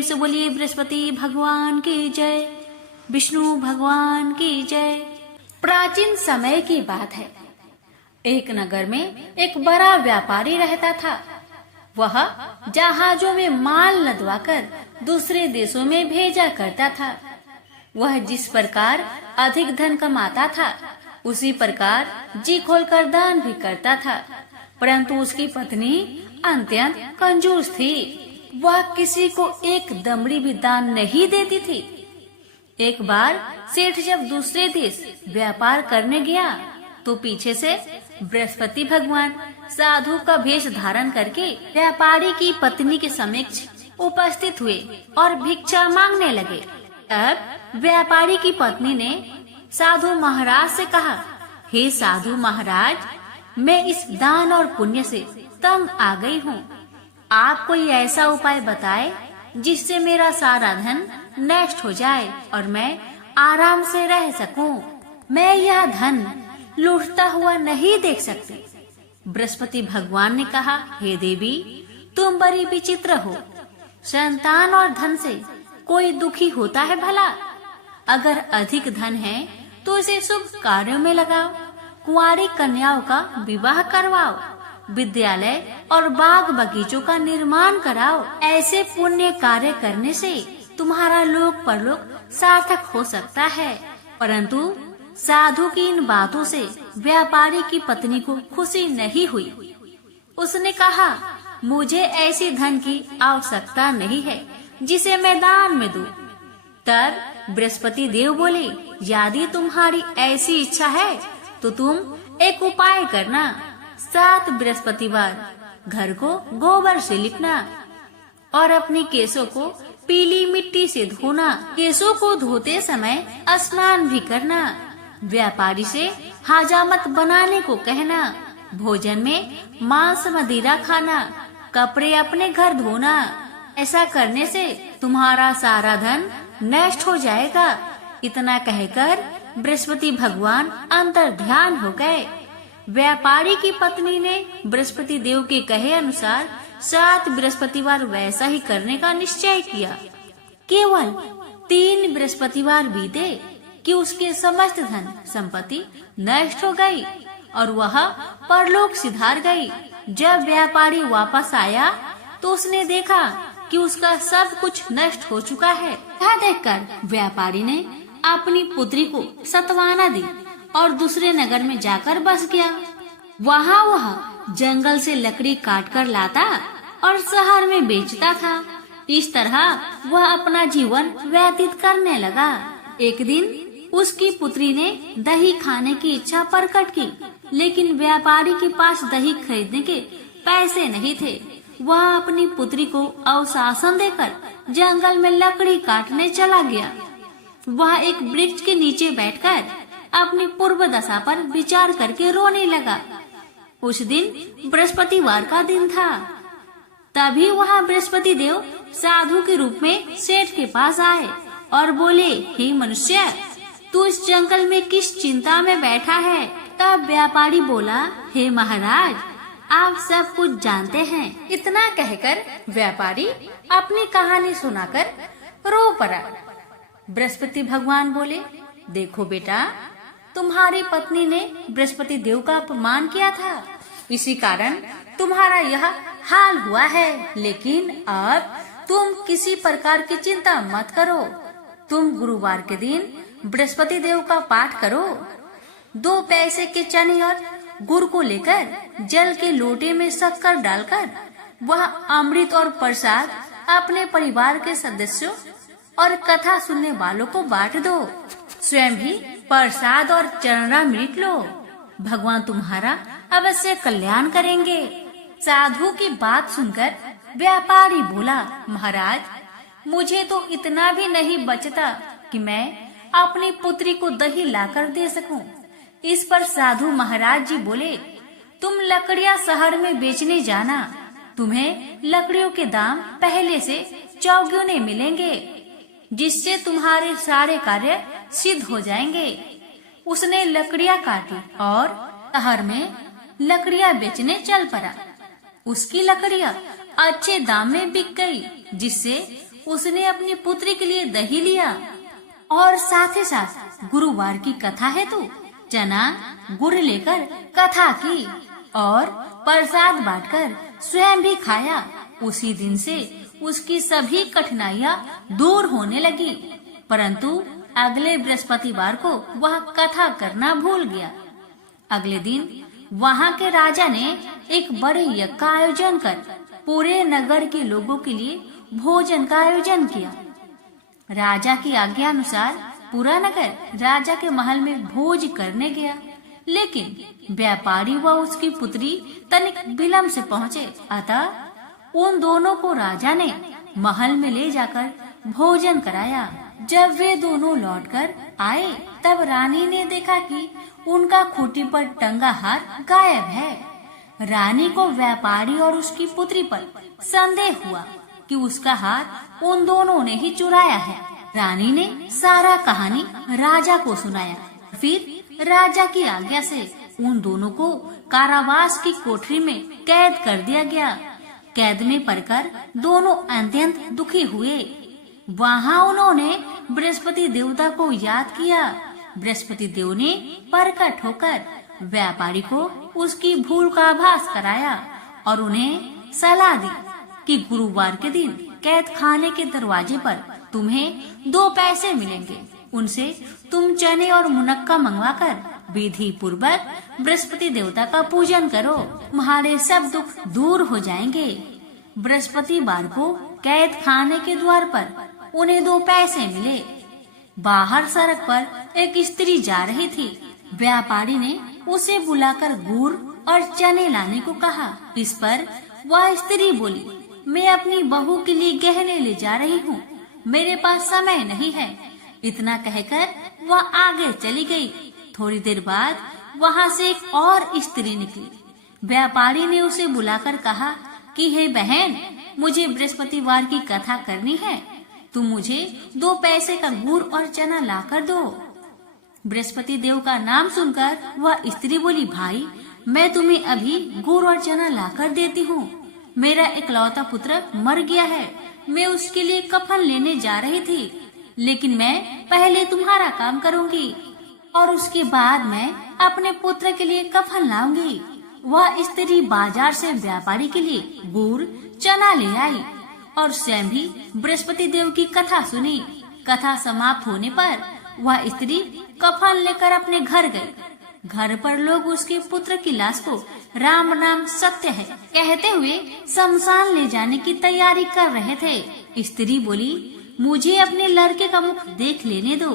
प्रेम से बोलिए बृहस्पति भगवान की जय, विष्णु भगवान की जय। प्राचीन समय की बात है। एक नगर में एक बड़ा व्यापारी रहता था। वह जहाजों में माल लदवाकर दूसरे देशों में भेजा करता था। वह जिस प्रकार अधिक धन कमाता था, उसी प्रकार जी खोलकर दान भी करता था। परंतु उसकी पत्नी अत्यंत कंजूस थी। वह किसी को एक दमड़ी भी दान नहीं देती थी। एक बार सेठ जब दूसरे देश व्यापार करने गया तो पीछे से बृहस्पति भगवान साधु का वेश धारण करके व्यापारी की पत्नी के समक्ष उपस्थित हुए और भिक्षा मांगने लगे। अब व्यापारी की पत्नी ने साधु महाराज से कहा, हे साधु महाराज, मैं इस दान और पुण्य से तंग आ गई हूँ। आप कोई ऐसा उपाय बताए जिससे मेरा सारा धन नष्ट हो जाए और मैं आराम से रह सकूं। मैं यह धन लूटता हुआ नहीं देख सकती। बृहस्पति भगवान ने कहा, हे देवी, तुम बड़ी विचित्र हो। संतान और धन से कोई दुखी होता है भला? अगर अधिक धन है तो इसे शुभ कार्यों में लगाओ, कुंवारी कन्याओं का विवाह करवाओ, विद्यालय और बाग बगीचों का निर्माण कराओ। ऐसे पुण्य कार्य करने से तुम्हारा लोक परलोक सार्थक हो सकता है। परंतु साधु की इन बातों से व्यापारी की पत्नी को खुशी नहीं हुई। उसने कहा, मुझे ऐसी धन की आवश्यकता नहीं है जिसे मैं दान में दूं। तब बृहस्पति देव बोले, यदि तुम्हारी ऐसी इच्छा है तो तुम एक उपाय करना। 7 बृहस्पतिवार घर को गोबर से लिपना और अपने केसों को पीली मिट्टी से धोना। केसों को धोते समय स्नान भी करना। व्यापारी से हजामत बनाने को कहना। भोजन में मांस मदिरा खाना। कपड़े अपने घर धोना। ऐसा करने से तुम्हारा सारा धन नष्ट हो जाएगा। इतना कहकर बृहस्पति भगवान अंतर ध्यान हो गए। व्यापारी की पत्नी ने बृहस्पति देव के कहे अनुसार 7 बृहस्पतिवार वैसा ही करने का निश्चय किया। केवल 3 बृहस्पतिवार बीते कि उसके समस्त धन संपत्ति नष्ट हो गई और वह परलोक सिधार गई। जब व्यापारी वापस आया तो उसने देखा कि उसका सब कुछ नष्ट हो चुका है। यह देखकर व्यापारी ने अपनी पुत्री को सत्वाना दी और दूसरे नगर में जाकर बस गया। वहाँ वह जंगल से लकड़ी काटकर लाता और शहर में बेचता था। इस तरह वह अपना जीवन व्यतीत करने लगा। एक दिन उसकी पुत्री ने दही खाने की इच्छा प्रकट की, लेकिन व्यापारी के पास दही खरीदने के पैसे नहीं थे। वह अपनी पुत्री को अवशासन देकर जंगल में लकड़ी काटने चला गया। वह एक वृक्ष के नीचे बैठकर अपनी पूर्व दशा पर विचार करके रोने लगा। उस दिन बृहस्पतिवार का दिन था। तभी वहाँ बृहस्पति देव साधु के रूप में सेठ के पास आए और बोले, हे मनुष्य, तू इस जंगल में किस चिंता में बैठा है? तब व्यापारी बोला, हे महाराज, आप सब कुछ जानते हैं। इतना कहकर व्यापारी अपनी कहानी सुनाकर रो पड़ा। बृहस्पति भगवान बोले, देखो बेटा, तुम्हारी पत्नी ने बृहस्पति देव का अपमान किया था, इसी कारण तुम्हारा यह हाल हुआ है। लेकिन अब तुम किसी प्रकार की चिंता मत करो। तुम गुरुवार के दिन बृहस्पति देव का पाठ करो। 2 पैसे के चने और गुड़ को लेकर जल के लोटे में शक्कर डालकर वह अमृत और प्रसाद अपने परिवार के सदस्यों और कथा सुनने वालों को बांट दो। स्वयं भी प्रसाद और चरणामृत लो। भगवान तुम्हारा अवश्य कल्याण करेंगे। साधु की बात सुनकर व्यापारी बोला, महाराज, मुझे तो इतना भी नहीं बचता कि मैं अपनी पुत्री को दही लाकर दे सकूं। इस पर साधु महाराज जी बोले, तुम लकड़ियां शहर में बेचने जाना। तुम्हें लकड़ियों के दाम पहले से चौगुने मिलेंगे, जिससे तुम्हारे सारे कार्य सिद्ध हो जाएंगे। उसने लकड़ियां काटी और शहर में लकड़ियां बेचने चल पड़ा। उसकी लकड़ियां अच्छे दाम में बिक गई, जिससे उसने अपनी पुत्री के लिए दही लिया और साथ ही साथ गुरुवार की कथा हेतु चना गुड़ लेकर कथा की और प्रसाद बांटकर स्वयं भी खाया। उसी दिन से उसकी सभी कठिनाइयां दूर होने लगी, परंतु अगले बृहस्पतिवार को वह कथा करना भूल गया। अगले दिन वहाँ के राजा ने एक बड़े यज्ञ का आयोजन कर पूरे नगर के लोगों के लिए भोजन का आयोजन किया। राजा की आज्ञा अनुसार पूरा नगर राजा के महल में भोज करने गया, लेकिन व्यापारी व उसकी पुत्री तनिक विलंब से पहुँचे। अतः उन दोनों को राजा ने महल में ले जाकर भोजन कराया। जब वे दोनों लौटकर आए, तब रानी ने देखा कि उनका खूंटी पर टंगा हार गायब है। रानी को व्यापारी और उसकी पुत्री पर संदेह हुआ कि उसका हार उन दोनों ने ही चुराया है। रानी ने सारा कहानी राजा को सुनाया। फिर राजा की आज्ञा से उन दोनों को कारावास की कोठरी में कैद कर दिया गया। कैद में पड़कर दोनों अत्यंत दुखी हुए। वहाँ उन्होंने बृहस्पति देवता को याद किया। बृहस्पति देव ने प्रकट होकर व्यापारी को उसकी भूल का आभास कराया और उन्हें सलाह दी कि गुरुवार के दिन कैद खाने के दरवाजे पर तुम्हें 2 पैसे मिलेंगे। उनसे तुम चने और मुनक्का मंगवाकर विधि पूर्वक बृहस्पति देवता का पूजन करो, तुम्हारे सब दुख दूर हो जाएंगे। बृहस्पतिवार को कैद खाने के द्वार पर उन्हें 2 पैसे मिले। बाहर सड़क पर एक स्त्री जा रही थी। व्यापारी ने उसे बुलाकर गुड़ और चने लाने को कहा। इस पर वह स्त्री बोली, मैं अपनी बहू के लिए गहने ले जा रही हूँ, मेरे पास समय नहीं है। इतना कहकर वह आगे चली गई। थोड़ी देर बाद वहाँ से एक और स्त्री निकली। व्यापारी ने उसे बुलाकर कहा कि हे बहन, मुझे बृहस्पतिवार की कथा करनी है, तुम मुझे 2 पैसे का गुड़ और चना लाकर दो। बृहस्पति देव का नाम सुनकर वह स्त्री बोली, भाई मैं तुम्हें अभी गुड़ और चना लाकर देती हूँ। मेरा इकलौता पुत्र मर गया है, मैं उसके लिए कफन लेने जा रही थी, लेकिन मैं पहले तुम्हारा काम करूँगी और उसके बाद मैं अपने पुत्र के लिए कफन लाऊंगी। वह स्त्री बाजार से व्यापारी के लिए गुड़ चना ले आई और स्वयं भी बृहस्पति देव की कथा सुनी। कथा समाप्त होने पर वह स्त्री कफन लेकर अपने घर गई। घर पर लोग उसके पुत्र की लाश को राम नाम सत्य है कहते हुए शमशान ले जाने की तैयारी कर रहे थे। स्त्री बोली, मुझे अपने लड़के का मुख देख लेने दो।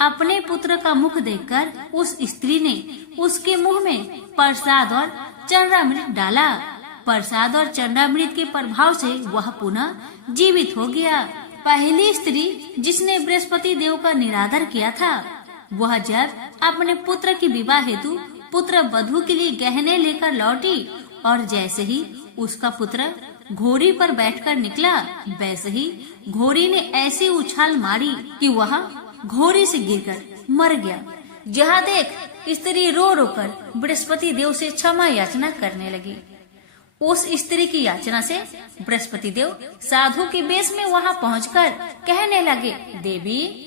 अपने पुत्र का मुख देखकर उस स्त्री ने उसके मुंह में प्रसाद और चंद्रामृत डाला। प्रसाद और चंद्रामृत के प्रभाव से वह पुनः जीवित हो गया। पहली स्त्री जिसने बृहस्पति देव का निरादर किया था, वह जब अपने पुत्र की विवाह हेतु पुत्र वधू के लिए गहने लेकर लौटी और जैसे ही उसका पुत्र घोड़ी पर बैठकर निकला, वैसे ही घोड़ी ने ऐसी उछाल मारी कि वह घोड़ी से गिरकर मर गया। जहाँ देख स्त्री रो रो कर बृहस्पति देव से क्षमा याचना करने लगी। उस स्त्री की याचना से बृहस्पति देव साधु के वेश में वहाँ पहुंचकर कहने लगे, देवी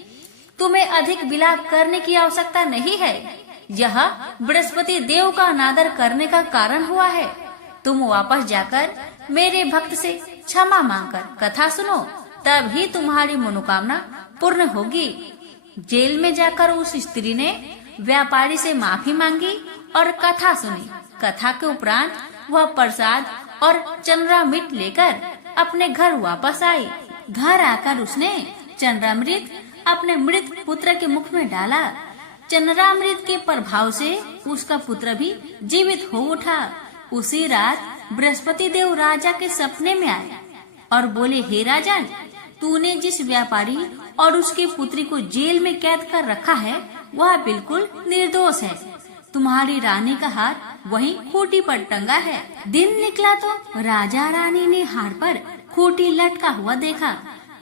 तुम्हें अधिक विलाप करने की आवश्यकता नहीं है। यह बृहस्पति देव का अनादर करने का कारण हुआ है। तुम वापस जाकर मेरे भक्त से क्षमा मांगकर कथा सुनो, तभी तुम्हारी मनोकामना पूर्ण होगी। जेल में जाकर उस स्त्री ने व्यापारी से माफी मांगी और कथा सुनी। कथा के उपरांत वह प्रसाद और चंद्रामृत लेकर अपने घर वापस आई। घर आकर उसने चंद्रामृत अपने मृत पुत्र के मुख में डाला। चंद्रामृत के प्रभाव से उसका पुत्र भी जीवित हो उठा। उसी रात बृहस्पति देव राजा के सपने में आए और बोले, हे राजन, तूने जिस व्यापारी और उसकी पुत्री को जेल में कैद कर रखा है वह बिल्कुल निर्दोष है। तुम्हारी रानी का हार वहीं खूंटी पर टंगा है। दिन निकला तो राजा रानी ने हार पर खूंटी लटका हुआ देखा।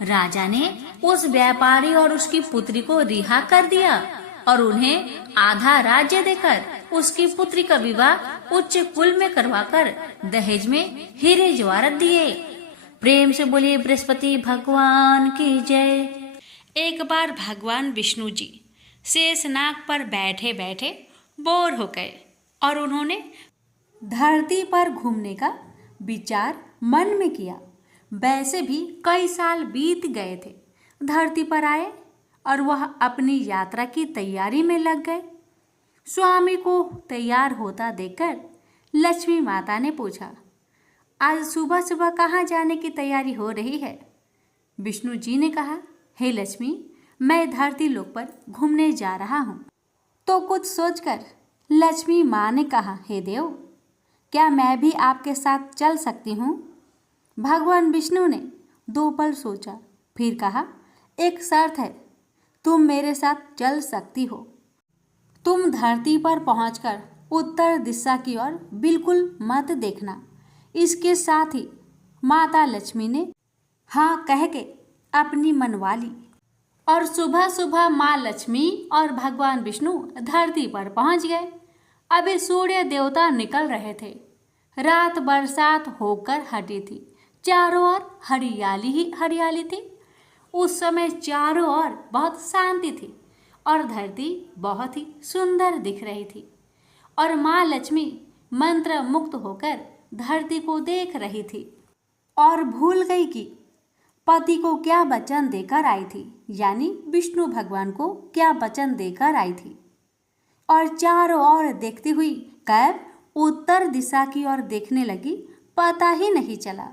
राजा ने उस व्यापारी और उसकी पुत्री को रिहा कर दिया और उन्हें आधा राज्य देकर उसकी पुत्री का विवाह उच्च कुल में करवाकर दहेज में हीरे जवाहरात दिए। प्रेम से बोलिए बृहस्पति भगवान की जय। एक बार भगवान विष्णु जी शेषनाग पर बैठे बैठे बोर हो गए और उन्होंने धरती पर घूमने का विचार मन में किया। वैसे भी कई साल बीत गए थे। धरती पर आए और वह अपनी यात्रा की तैयारी में लग गए। स्वामी को तैयार होता देखकर लक्ष्मी माता ने पूछा, आज सुबह सुबह कहाँ जाने की तैयारी हो रही है? विष्णु जी ने कहा, हे लक्ष्मी, मैं धरती लोक पर घूमने जा रहा हूँ। तो कुछ सोचकर लक्ष्मी माँ ने कहा, हे देव, क्या मैं भी आपके साथ चल सकती हूँ? भगवान विष्णु ने 2 पल सोचा, फिर कहा, एक शर्त है, तुम मेरे साथ चल सकती हो। तुम धरती पर पहुंचकर उत्तर दिशा की ओर बिल्कुल मत देखना। इसके साथ ही माता लक्ष्मी ने हाँ कह के अपनी मनवा ली और सुबह सुबह माँ लक्ष्मी और भगवान विष्णु धरती पर पहुंच गए। अभी सूर्य देवता निकल रहे थे। रात बरसात होकर हटी थी। चारों ओर हरियाली ही हरियाली थी। उस समय चारों ओर बहुत शांति थी और धरती बहुत ही सुंदर दिख रही थी और माँ लक्ष्मी मंत्र मुक्त होकर धरती को देख रही थी और भूल गई कि पति को क्या वचन देकर आई थी, यानी विष्णु भगवान को क्या वचन देकर आई थी। और चारों ओर देखती हुई कब उत्तर दिशा की ओर देखने लगी, पता ही नहीं चला।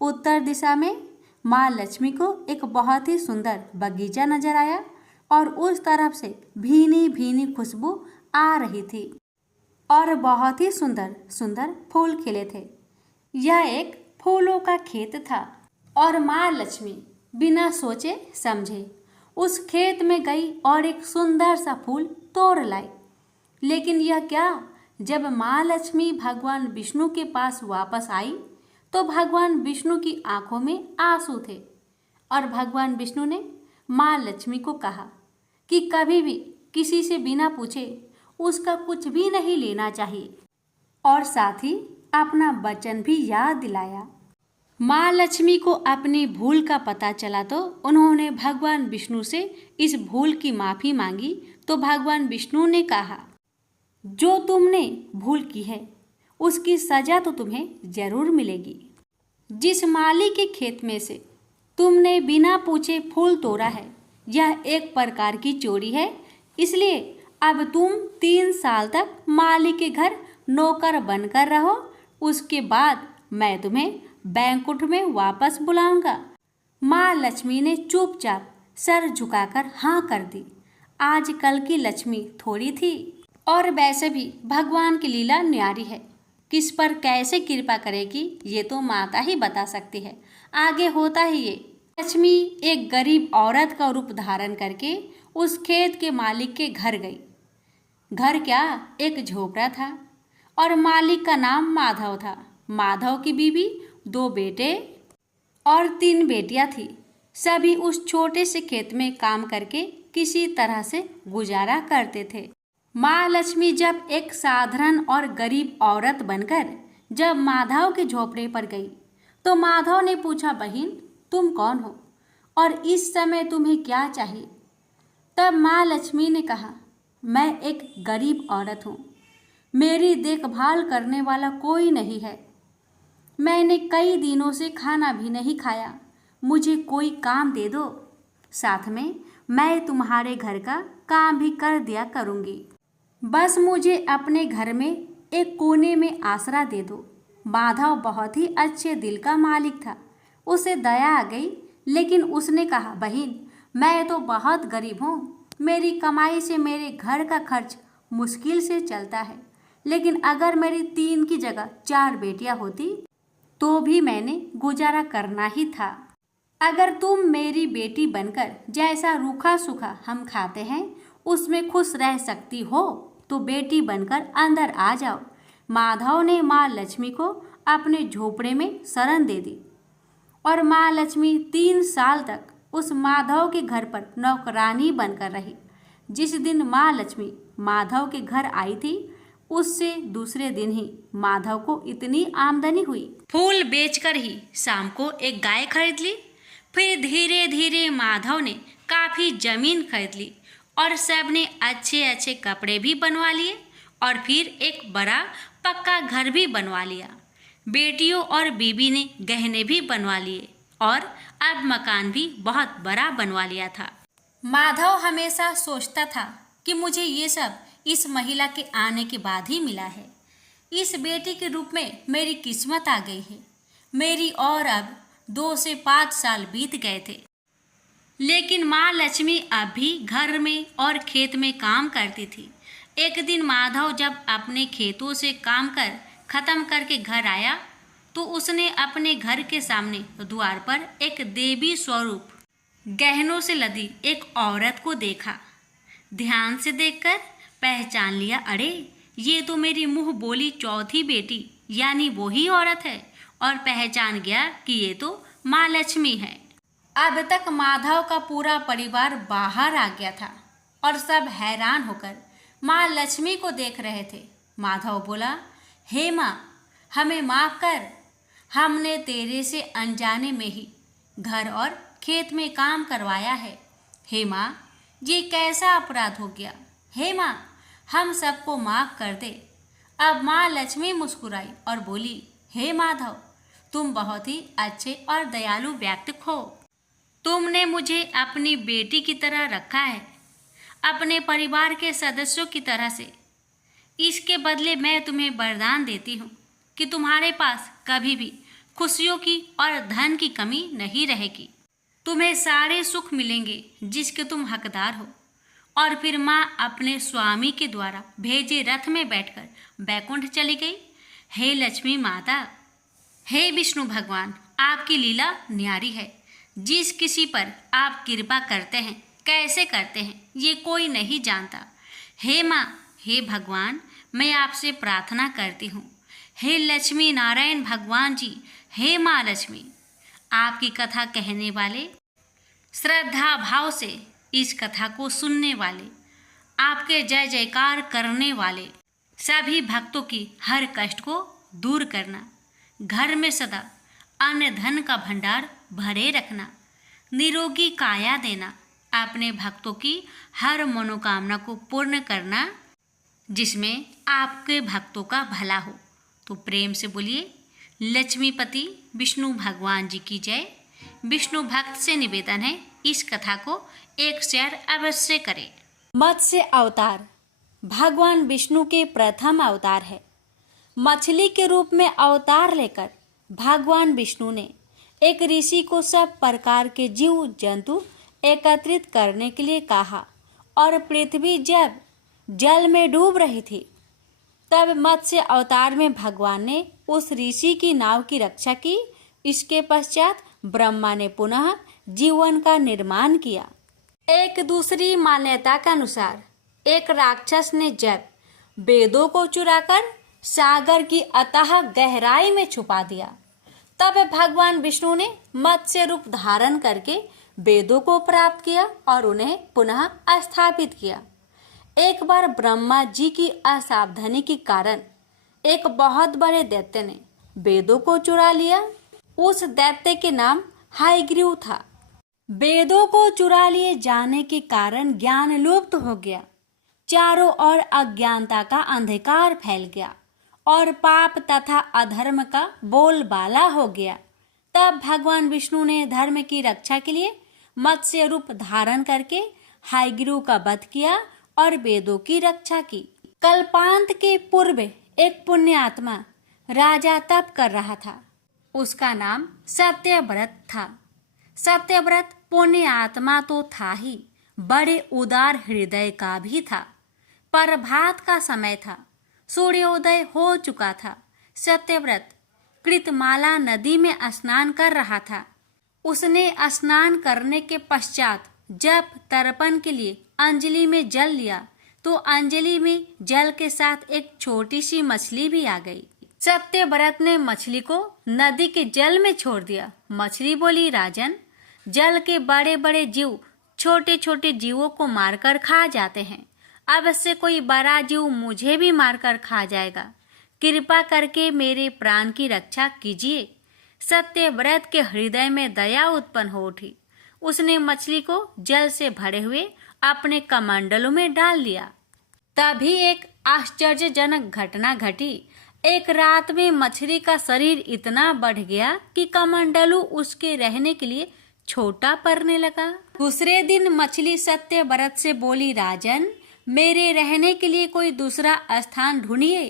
उत्तर दिशा में माँ लक्ष्मी को एक बहुत ही सुंदर बगीचा नजर आया और उस तरफ से भीनी भीनी खुशबू आ रही थी और बहुत ही सुंदर सुंदर फूल खिले थे। यह एक फूलों का खेत था और माँ लक्ष्मी बिना सोचे समझे उस खेत में गई और एक सुंदर सा फूल तोड़ लाई। लेकिन यह क्या, जब माँ लक्ष्मी भगवान विष्णु के पास वापस आई तो भगवान विष्णु की आंखों में आंसू थे और भगवान विष्णु ने माँ लक्ष्मी को कहा कि कभी भी किसी से बिना पूछे उसका कुछ भी नहीं लेना चाहिए और साथ ही अपना वचन भी याद दिलाया। माँ लक्ष्मी को अपनी भूल का पता चला तो उन्होंने भगवान विष्णु से इस भूल की माफ़ी मांगी। तो भगवान विष्णु ने कहा, जो तुमने भूल की है उसकी सजा तो तुम्हें जरूर मिलेगी। जिस माली के खेत में से तुमने बिना पूछे फूल तोड़ा है, यह एक प्रकार की चोरी है। इसलिए अब तुम 3 साल तक माली के घर नौकर बनकर रहो। उसके बाद मैं तुम्हें बैंकुट में वापस बुलाऊंगा। माँ लक्ष्मी ने चुपचाप सर झुकाकर हाँ कर दी। आजकल की लक्ष्मी थोड़ी थी और वैसे भी भगवान की लीला न्यारी है। किस पर कैसे कृपा करेगी ये तो माता ही बता सकती है। आगे होता ही ये, लक्ष्मी एक गरीब औरत का रूप धारण करके उस खेत के मालिक के घर गई। घर क्या, एक झोपड़ा था और मालिक का नाम माधव था। माधव की बीवी, 2 बेटे और 3 बेटियां थी। सभी उस छोटे से खेत में काम करके किसी तरह से गुजारा करते थे। माँ लक्ष्मी जब एक साधारण और गरीब औरत बनकर जब माधव के झोपड़े पर गई तो माधव ने पूछा, बहन तुम कौन हो और इस समय तुम्हें क्या चाहिए? तब माँ लक्ष्मी ने कहा, मैं एक गरीब औरत हूँ। मेरी देखभाल करने वाला कोई नहीं है। मैंने कई दिनों से खाना भी नहीं खाया। मुझे कोई काम दे दो, साथ में मैं तुम्हारे घर का काम भी कर दिया करूँगी। बस मुझे अपने घर में एक कोने में आसरा दे दो। माधव बहुत ही अच्छे दिल का मालिक था। उसे दया आ गई, लेकिन उसने कहा, बहन मैं तो बहुत गरीब हूँ। मेरी कमाई से मेरे घर का खर्च मुश्किल से चलता है। लेकिन अगर मेरी 3 की जगह 4 बेटियां होती तो भी मैंने गुजारा करना ही था। अगर तुम मेरी बेटी बनकर जैसा रूखा सूखा हम खाते हैं उसमें खुश रह सकती हो तो बेटी बनकर अंदर आ जाओ। माधव ने माँ लक्ष्मी को अपने झोपड़े में शरण दे दी और माँ लक्ष्मी 3 साल तक उस माधव के घर पर नौकरानी बनकर रही। जिस दिन माँ लक्ष्मी माधव के घर आई थी उससे दूसरे दिन ही माधव को इतनी आमदनी हुई। फूल बेचकर ही शाम को एक गाय खरीद ली। फिर धीरे धीरे माधव ने काफी जमीन खरीद ली और सबने अच्छे अच्छे कपड़े भी बनवा लिए और फिर एक बड़ा पक्का घर भी बनवा लिया। बेटियों और बीबी ने गहने भी बनवा लिए और अब मकान भी बहुत बड़ा बनवा लिया था। माधव हमेशा सोचता था कि मुझे ये सब इस महिला के आने के बाद ही मिला है। इस बेटी के रूप में मेरी किस्मत आ गई है मेरी। और अब 2 से 5 साल बीत गए थे, लेकिन माँ लक्ष्मी अब भी घर में और खेत में काम करती थी। एक दिन माधव जब अपने खेतों से काम कर खत्म करके घर आया तो उसने अपने घर के सामने द्वार पर एक देवी स्वरूप गहनों से लदी एक औरत को देखा। ध्यान से देखकर पहचान लिया, अरे ये तो मेरी मुंह बोली चौथी बेटी यानी वही औरत है, और पहचान गया कि ये तो माँ लक्ष्मी है। अब तक माधव का पूरा परिवार बाहर आ गया था और सब हैरान होकर माँ लक्ष्मी को देख रहे थे। माधव बोला, हे माँ, हमें माफ कर, हमने तेरे से अनजाने में ही घर और खेत में काम करवाया है। हे माँ, ये कैसा अपराध हो गया। हे माँ, हम सबको माफ कर दे। अब माँ लक्ष्मी मुस्कुराई और बोली, हे माधव, तुम बहुत ही अच्छे और दयालु व्यक्ति हो। तुमने मुझे अपनी बेटी की तरह रखा है, अपने परिवार के सदस्यों की तरह से। इसके बदले मैं तुम्हें वरदान देती हूँ कि तुम्हारे पास कभी भी खुशियों की और धन की कमी नहीं रहेगी। तुम्हें सारे सुख मिलेंगे जिसके तुम हकदार हो। और फिर माँ अपने स्वामी के द्वारा भेजे रथ में बैठकर बैकुंठ चली गई। हे लक्ष्मी माता, हे विष्णु भगवान, आपकी लीला न्यारी है। जिस किसी पर आप कृपा करते हैं, कैसे करते हैं, ये कोई नहीं जानता। हे माँ, हे भगवान, मैं आपसे प्रार्थना करती हूँ। हे लक्ष्मी नारायण भगवान जी, हे माँ लक्ष्मी, आपकी कथा कहने वाले, श्रद्धा भाव से इस कथा को सुनने वाले, आपके जय जयकार करने वाले सभी भक्तों की हर कष्ट को दूर करना, घर में सदा अन्न धन का भंडार भरे रखना, निरोगी काया देना, अपने भक्तों की हर मनोकामना को पूर्ण करना जिसमें आपके भक्तों का भला हो। तो प्रेम से बोलिए, लक्ष्मीपति विष्णु भगवान जी की जय। विष्णु भक्त से निवेदन है, इस कथा को एक शेयर अवश्य करें। मत्स्य अवतार भगवान विष्णु के प्रथम अवतार है। मछली के रूप में अवतार लेकर भगवान विष्णु ने एक ऋषि को सब प्रकार के जीव जंतु एकत्रित करने के लिए कहा और पृथ्वी जब जल में डूब रही थी तब मत्स्य अवतार में भगवान ने उस ऋषि की नाव की रक्षा की। इसके पश्चात ब्रह्मा ने पुनः जीवन का निर्माण किया। एक दूसरी मान्यता के अनुसार एक राक्षस ने जब वेदों को चुराकर सागर की अथाह गहराई में छुपा दिया तब भगवान विष्णु ने मत्स्य रूप धारण करके वेदों को प्राप्त किया और उन्हें पुनः स्थापित किया। एक बार ब्रह्मा जी की असावधानी के कारण एक बहुत बड़े दैत्य ने वेदों को चुरा लिया। उस दैत्य के नाम हायग्रीव था। वेदों को चुरा लिए जाने के कारण ज्ञान लुप्त हो गया, चारों ओर अज्ञानता का अंधकार फैल गया और पाप तथा अधर्म का बोलबाला हो गया। तब भगवान विष्णु ने धर्म की रक्षा के लिए मत्स्य रूप धारण करके हायग्रीव का वध किया और वेदों की रक्षा की। कल्पांत के पूर्व एक पुण्य आत्मा राजा तप कर रहा था। उसका नाम सत्यव्रत था। सत्यव्रत पुण्य आत्मा तो था ही, बड़े उदार हृदय का भी था। प्रभात का समय था, सूर्योदय हो चुका था। सत्यव्रत कृतमाला नदी में स्नान कर रहा था। उसने स्नान करने के पश्चात जब तर्पण के लिए अंजलि में जल लिया तो अंजलि में जल के साथ एक छोटी सी मछली भी आ गई। सत्यव्रत ने मछली को नदी के जल में छोड़ दिया। मछली बोली, राजन, जल के बड़े बड़े जीव छोटे छोटे जीवों को मारकर खा जाते हैं। अवश्य कोई बड़ा जीव मुझे भी मारकर खा जाएगा। कृपा करके मेरे प्राण की रक्षा कीजिए। सत्यव्रत के हृदय में दया उत्पन्न हो उठी। उसने मछली को जल से भरे हुए अपने कमंडलों में डाल दिया। तभी एक आश्चर्यजनक घटना घटी। एक रात में मछली का शरीर इतना बढ़ गया कि कमंडलू उसके रहने के लिए छोटा पड़ने लगा। दूसरे दिन मछली सत्यव्रत से बोली, राजन, मेरे रहने के लिए कोई दूसरा स्थान ढूंढिए,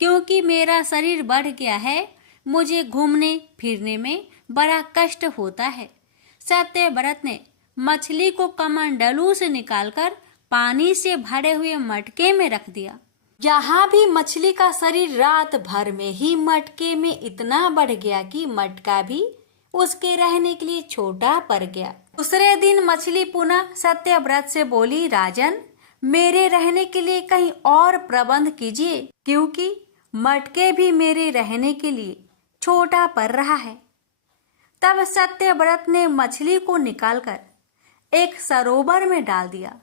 क्योंकि मेरा शरीर बढ़ गया है। मुझे घूमने फिरने में बड़ा कष्ट होता है। सत्यव्रत ने मछली को कमंडलू से निकालकर पानी से भरे हुए मटके में रख दिया। यहाँ भी मछली का शरीर रात भर में ही मटके में इतना बढ़ गया कि मटका भी उसके रहने के लिए छोटा पड़ गया। दूसरे दिन मछली पुनः सत्यव्रत से बोली, राजन, मेरे रहने के लिए कहीं और प्रबंध कीजिए, क्योंकि मटके भी मेरे रहने के लिए छोटा पड़ रहा है। तब सत्यव्रत ने मछली को निकालकर एक सरोवर में डाल दिया,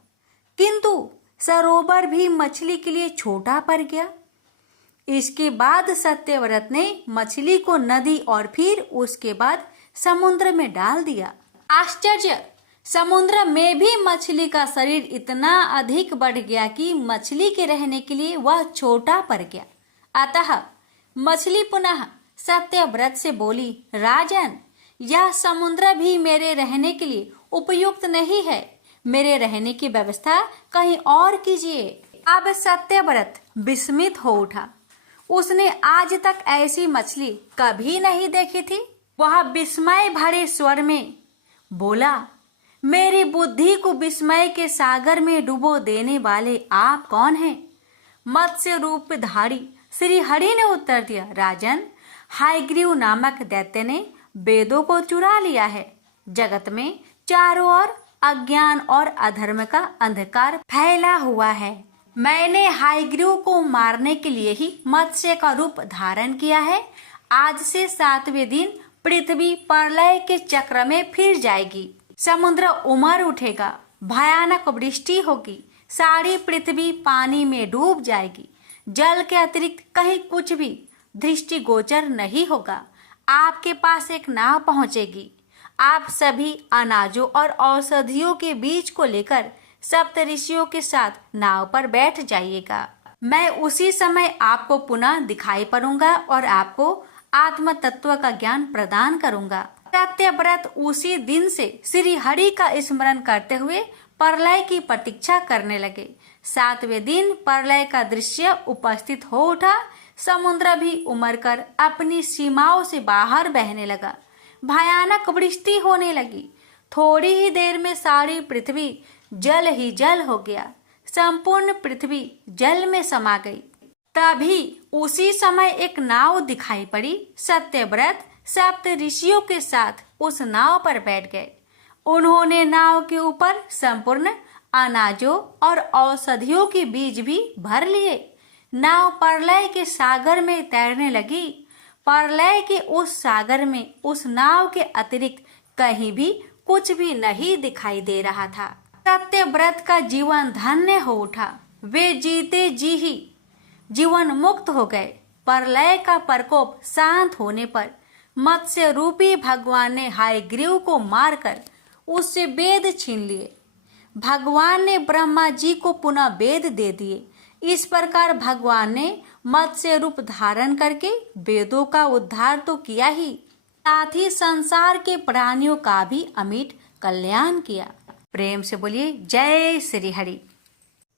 किंतु सरोवर भी मछली के लिए छोटा पड़ गया। इसके बाद सत्यव्रत ने मछली को नदी और फिर उसके बाद समुद्र में डाल दिया। आश्चर्य! समुद्र में भी मछली का शरीर इतना अधिक बढ़ गया कि मछली के रहने के लिए वह छोटा पड़ गया। अतः मछली पुनः सत्यव्रत से बोली, राजन, यह समुद्र भी मेरे रहने के लिए उपयुक्त नहीं है। मेरे रहने की व्यवस्था कहीं और कीजिए। अब सत्यव्रत विस्मित हो उठा। उसने आज तक ऐसी मछली कभी नहीं देखी थी। वह विस्मय भरे स्वर में बोला, मेरी बुद्धि को विस्मय के सागर में डुबो देने वाले आप कौन हैं? मत्स्य रूपधारी श्री हरि ने उत्तर दिया, राजन, हायग्रीव नामक दैत्य ने वेदों को चुरा लिया है। जगत में चारों ओर अज्ञान और अधर्म का अंधकार फैला हुआ है। मैंने हायग्रीव को मारने के लिए ही मत्स्य का रूप धारण किया है। आज से 7वें दिन पृथ्वी प्रलय के चक्र में फिर जाएगी। समुद्र उमड़ उठेगा, भयानक वृष्टि होगी, सारी पृथ्वी पानी में डूब जाएगी। जल के अतिरिक्त कहीं कुछ भी दृष्टिगोचर नहीं होगा। आपके पास एक नाव पहुंचेगी। आप सभी अनाजों और औषधियों के बीज को लेकर सप्तऋषियों के साथ नाव पर बैठ जाइएगा। मैं उसी समय आपको पुनः दिखाई पड़ूंगा और आपको आत्म तत्व का ज्ञान प्रदान करूंगा। सत्यव्रत उसी दिन से श्री हरि का स्मरण करते हुए प्रलय की प्रतीक्षा करने लगे। 7वें दिन प्रलय का दृश्य उपस्थित हो उठा। समुद्र भी उमड़कर अपनी सीमाओं से बाहर बहने लगा। भयानक वृष्टि होने लगी। थोड़ी ही देर में सारी पृथ्वी जल ही जल हो गया। संपूर्ण पृथ्वी जल में समा गई। तभी उसी समय एक नाव दिखाई पड़ी। सत्यव्रत सप्त ऋषियों के साथ उस नाव पर बैठ गए। उन्होंने नाव के ऊपर संपूर्ण अनाजों और औषधियों के बीज भी भर लिए। नाव प्रलय के सागर में तैरने लगी। प्रलय के उस सागर में उस नाव के अतिरिक्त कहीं भी कुछ भी नहीं दिखाई दे रहा था। सत्यव्रत का जीवन धन्य हो उठा। वे जीते जी ही जीवन मुक्त हो गए। प्रलय का प्रकोप शांत होने पर मत्स्य रूपी भगवान ने हायग्रीव को मारकर उससे वेद छीन लिए। भगवान ने ब्रह्मा जी को पुनः वेद दे दिए। इस प्रकार भगवान ने मत्स्य रूप धारण करके वेदों का उद्धार तो किया ही, साथ ही संसार के प्राणियों का भी अमिट कल्याण किया। प्रेम से बोलिए जय श्री हरि।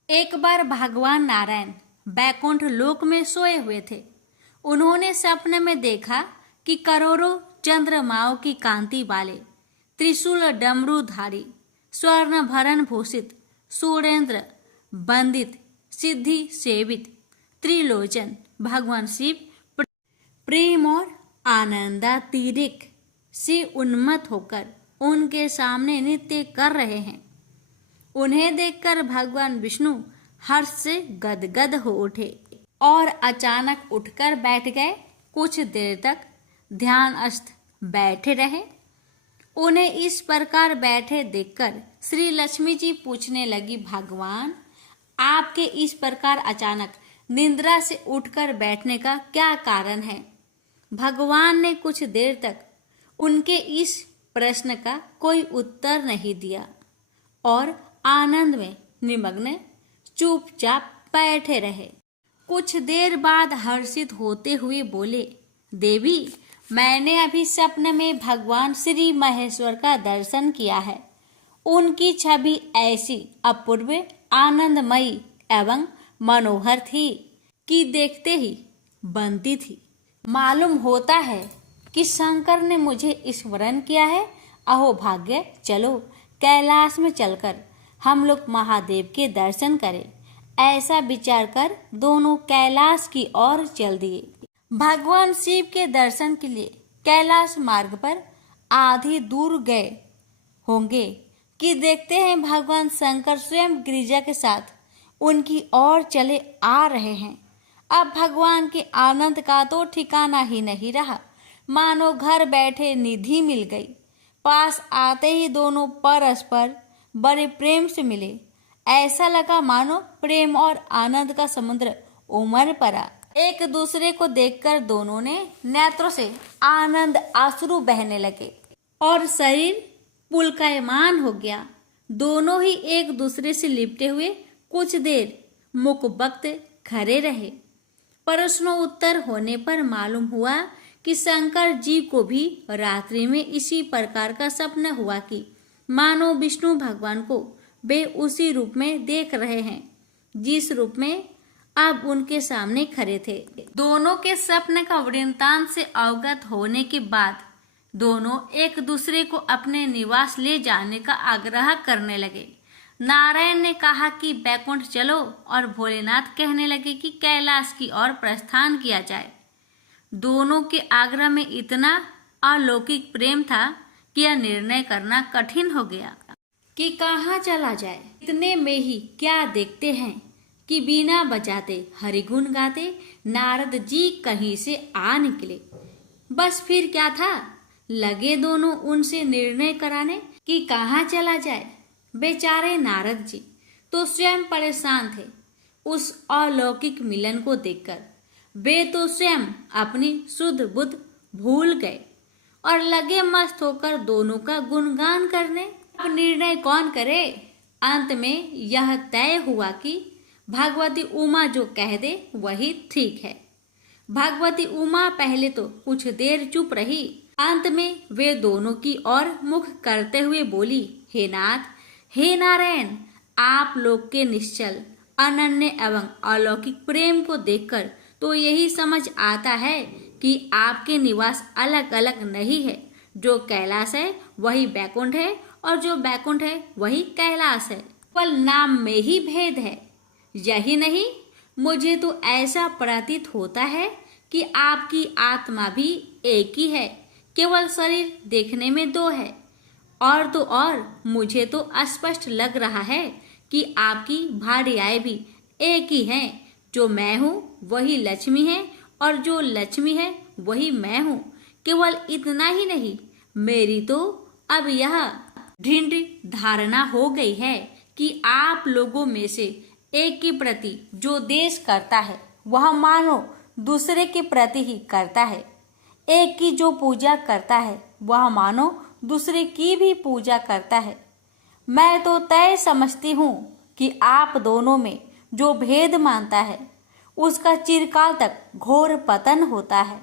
एक बार भगवान नारायण बैकुंठ लोक में सोए हुए थे। उन्होंने सपने में देखा कि करोड़ों चंद्रमाओं की कांति वाले त्रिशूल डमरूधारी स्वर्ण भरण भूषित सूर्येंद्र वंदित सिद्धि सेवित त्रिलोचन भगवान शिव प्रेम और आनंदातिरिक्त से उन्मत्त होकर उनके सामने नृत्य कर रहे हैं। उन्हें देखकर भगवान विष्णु हर्ष से गदगद हो उठे और अचानक उठकर बैठ गए। कुछ देर तक ध्यानस्थ बैठे रहे। उन्हें इस प्रकार बैठे देखकर श्री लक्ष्मी जी पूछने लगी, भगवान आपके इस प्रकार अचानक निद्रा से उठकर बैठने का क्या कारण है? भगवान ने कुछ देर तक उनके इस प्रश्न का कोई उत्तर नहीं दिया और आनंद में निमग्न चुपचाप बैठे रहे। कुछ देर बाद हर्षित होते हुए बोले, देवी, मैंने अभी स्वप्न में भगवान श्री महेश्वर का दर्शन किया है। उनकी छवि ऐसी अपूर्व, आनंदमयी एवं मनोहर थी कि देखते ही बनती थी। मालूम होता है कि शंकर ने मुझे स्मरण किया है। अहो भाग्य, चलो कैलाश में चलकर हम लोग महादेव के दर्शन करें। ऐसा विचार कर दोनों कैलाश की ओर चल दिए। भगवान शिव के दर्शन के लिए कैलाश मार्ग पर आधी दूर गए होंगे कि देखते हैं भगवान शंकर स्वयं गिरिजा के साथ उनकी ओर चले आ रहे हैं। अब भगवान के आनंद का तो ठिकाना ही नहीं रहा, मानो घर बैठे निधि मिल गई। पास आते ही दोनों परस्पर बड़े प्रेम से मिले। ऐसा लगा मानो प्रेम और आनंद का समुद्र उमड़ पड़ा। एक दूसरे को देखकर दोनों ने नेत्रों से आनंद आंसू बहने लगे और शरीर पुलकायमान हो गया। दोनों ही एक दूसरे से लिपटे हुए कुछ देर मुखबख्त खड़े रहे। प्रश्नों उत्तर होने पर मालूम हुआ कि शंकर जी को भी रात्रि में इसी प्रकार का सपना हुआ कि मानो विष्णु भगवान को वे उसी रूप में देख रहे हैं जिस रूप में अब उनके सामने खड़े थे। दोनों के स्वप्न का वृत्तांत से अवगत होने के बाद दोनों एक दूसरे को अपने निवास ले जाने का आग्रह करने लगे। नारायण ने कहा कि बैकुंठ चलो और भोलेनाथ कहने लगे कि कैलाश की ओर प्रस्थान किया जाए। दोनों के आग्रह में इतना अलौकिक प्रेम था कि यह निर्णय करना कठिन हो गया कि कहाँ चला जाए। इतने में ही क्या देखते हैं कि बीना बजाते हरिगुण गाते नारद जी कहीं से आ निकले। बस फिर क्या था, लगे दोनों उनसे निर्णय कराने कि कहाँ चला जाए। बेचारे नारद जी तो स्वयं परेशान थे उस अलौकिक मिलन को देखकर। वे तो स्वयं अपनी शुद्ध बुद्ध भूल गए और लगे मस्त होकर दोनों का गुणगान करने। अब निर्णय कौन करे? अंत में यह तय हुआ कि भगवती उमा जो कह दे वही ठीक है। भगवती उमा पहले तो कुछ देर चुप रही, अंत में वे दोनों की ओर मुख करते हुए बोली, हे नाथ, हे नारायण, आप लोग के निश्चल अनन्य एवं अलौकिक प्रेम को देखकर तो यही समझ आता है कि आपके निवास अलग अलग नहीं है। जो कैलाश है वही बैकुंठ है और जो बैकुंठ है वही कैलाश है। केवल नाम में ही भेद है। यही नहीं, मुझे तो ऐसा प्रतीत होता है कि आपकी आत्मा भी एक ही है, केवल शरीर देखने में दो है। और तो और मुझे तो स्पष्ट लग रहा है कि आपकी भार्याएं भी एक ही हैं। जो मैं हूँ वही लक्ष्मी है और जो लक्ष्मी है वही मैं हूँ। केवल इतना ही नहीं, मेरी तो अब यह दृढ़ धारणा हो गई है कि आप लोगों में से एक के प्रति जो देश करता है वह मानो दूसरे के प्रति ही करता है। एक की जो पूजा करता है वह मानो दूसरे की भी पूजा करता है। मैं तो तय समझती हूँ कि आप दोनों में जो भेद मानता है उसका चिरकाल तक घोर पतन होता है।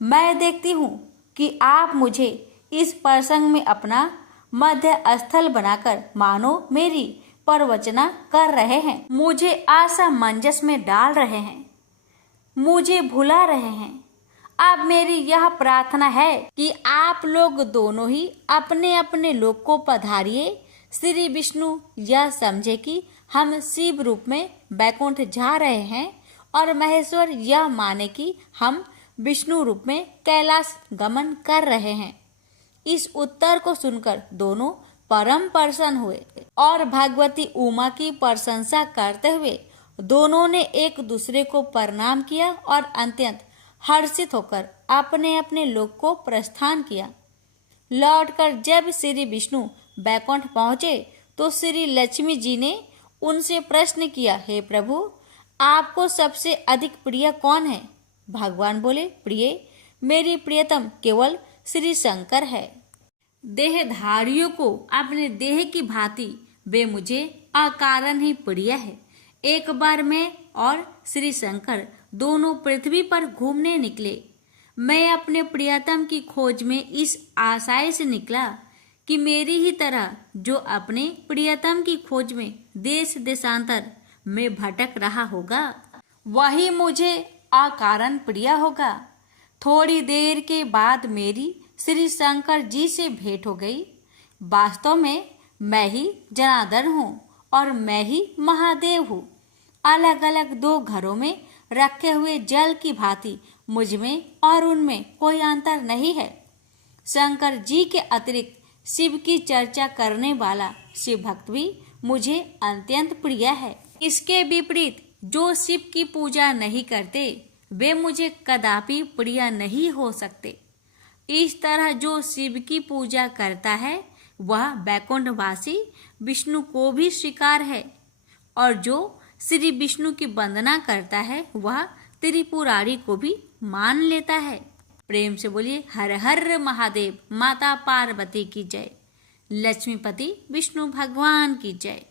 मैं देखती हूँ कि आप मुझे इस प्रसंग में अपना मध्य स्थल बनाकर मानो मेरी प्रवचना कर रहे हैं, मुझे असमंजस में डाल रहे हैं, मुझे भुला रहे हैं। अब मेरी यह प्रार्थना है कि आप लोग दोनों ही अपने अपने लोक को पधारिए। श्री विष्णु यह समझे कि हम शिव रूप में बैकुंठ जा रहे हैं और महेश्वर यह माने कि हम विष्णु रूप में कैलाश गमन कर रहे हैं। इस उत्तर को सुनकर दोनों परम प्रसन्न हुए और भगवती उमा की प्रशंसा करते हुए दोनों ने एक दूसरे को प्रणाम किया और अत्यंत हर्षित होकर अपने अपने लोक को प्रस्थान किया। लौटकर जब श्री विष्णु बैकुंठ पहुंचे तो श्री लक्ष्मी जी ने उनसे प्रश्न किया, हे प्रभु, आपको सबसे अधिक प्रिय कौन है? भगवान बोले, प्रिय, मेरी प्रियतम केवल श्री शंकर है। देहधारियों को अपने देह की भांति वे मुझे अकारण ही प्रिय है। एक बार मैं और श्री शंकर दोनों पृथ्वी पर घूमने निकले। मैं अपने प्रियतम की खोज में इस आशय से निकला कि मेरी ही तरह जो अपने प्रियतम की खोज में देश देशांतर में भटक रहा होगा, वही मुझे अकारण प्रिय होगा। थोड़ी देर के बाद मेरी श्री शंकर जी से भेंट हो गई। वास्तव में मैं ही जनार्दन हूँ और मैं ही महादेव हूँ। अलग अलग दो घरों में रखे हुए जल की भांति मुझ में और उनमें कोई अंतर नहीं है। शंकर जी के अतिरिक्त शिव की चर्चा करने वाला शिव भक्त भी मुझे अत्यंत प्रिय है। इसके विपरीत जो शिव की पूजा नहीं करते वे मुझे कदापि प्रिय नहीं हो सकते। इस तरह जो शिव की पूजा करता है वह वैकुंठवासी विष्णु को भी स्वीकार है, और जो श्री विष्णु की वंदना करता है वह त्रिपुरारी को भी मान लेता है। प्रेम से बोलिए हर हर महादेव। माता पार्वती की जय। लक्ष्मीपति विष्णु भगवान की जय।